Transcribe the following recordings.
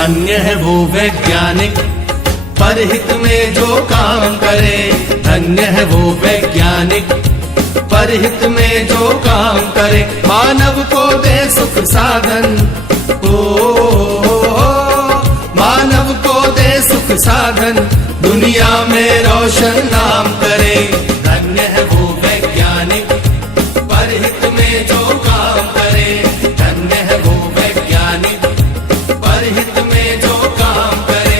धन्य है वो वैज्ञानिक परहित में जो काम करे। धन्य है वो वैज्ञानिक परहित में जो काम करे। मानव को दे सुख साधन, मानव को दे सुख साधन, दुनिया में रोशन नाम करे। धन्य है वो वैज्ञानिक परहित में जो काम करे। धन्य है वो वैज्ञानिक परहित में जो काम करे।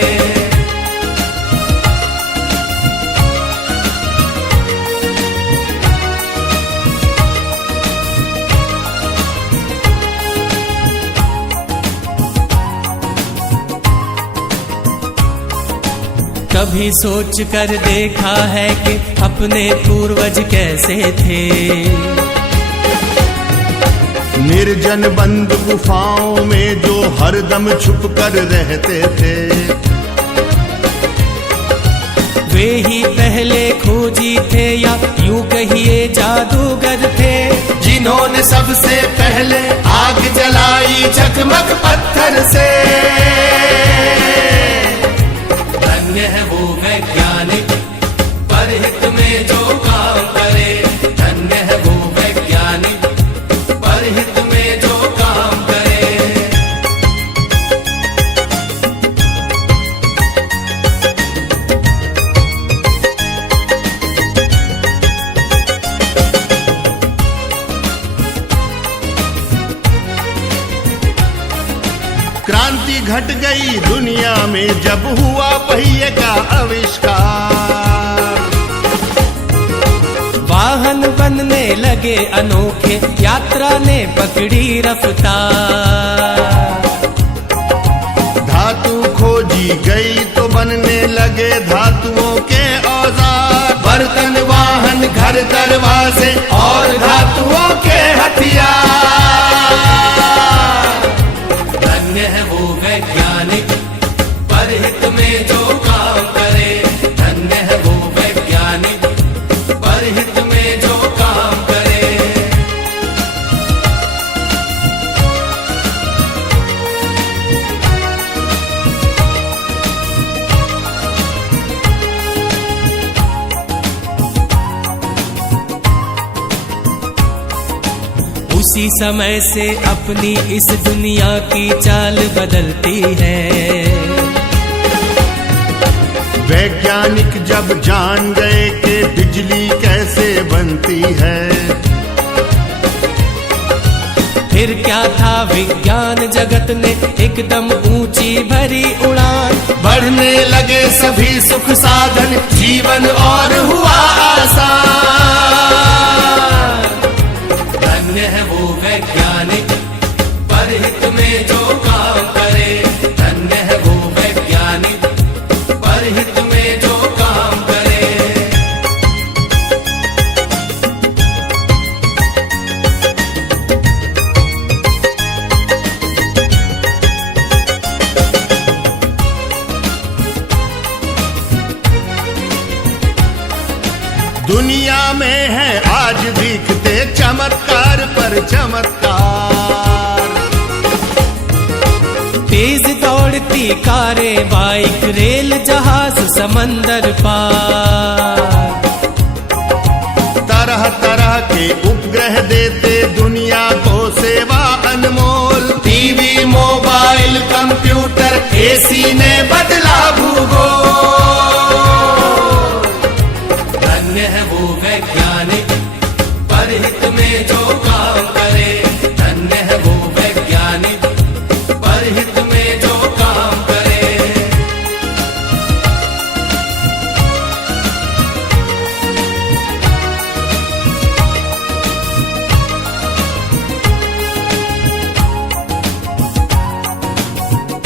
कभी सोच कर देखा है कि अपने पूर्वज कैसे थे। निर्जन बंद गुफाओं में जो हरदम छुप कर रहते थे। वे ही पहले खोजी थे या यूं कहिए जादूगर थे, जिन्होंने सबसे पहले आग जलाई झकमक पत्थर से। धन्य है वो वैज्ञानिक परहित में जो काम करे। धन्य है वो वैज्ञानिक परहित में जो काम करे। क्रांति घट गई दुनिया में जब हुआ पहिए का आविष्कार। वाहन बनने लगे अनोखे, यात्रा ने पकड़ी रफ्तार। धातु खोजी गई तो बनने लगे धातुओं के औजार। बर्तन वाहन घर दरवाजे और धातुओं के हथियार। धन्य है वो वैज्ञानिक परहित में जो काम करे। धन्य है वो वैज्ञानिक परहित में जो काम करे। उसी समय से अपनी इस दुनिया की चाल बदलती है। वैज्ञानिक जब जान गए कि बिजली कैसे बनती है। फिर क्या था, विज्ञान जगत ने एकदम ऊंची भरी उड़ान। बढ़ने लगे सभी सुख साधन, जीवन और हुआ आसान। धन्य है वो वैज्ञानिक परहित में जो काम करे। धन्य है वो वैज्ञानिक परहित में जो काम करे। दुनिया में है आज दिखते चमत्कार पर चमत्कार। तेज दौड़ती कारें, बाइक, रेल, जहाज, समंदर पार। तरह तरह के उपग्रह देते दुनिया को सेवा अनमोल। टीवी, मोबाइल, कंप्यूटर, एसी ने बदला भूगोल।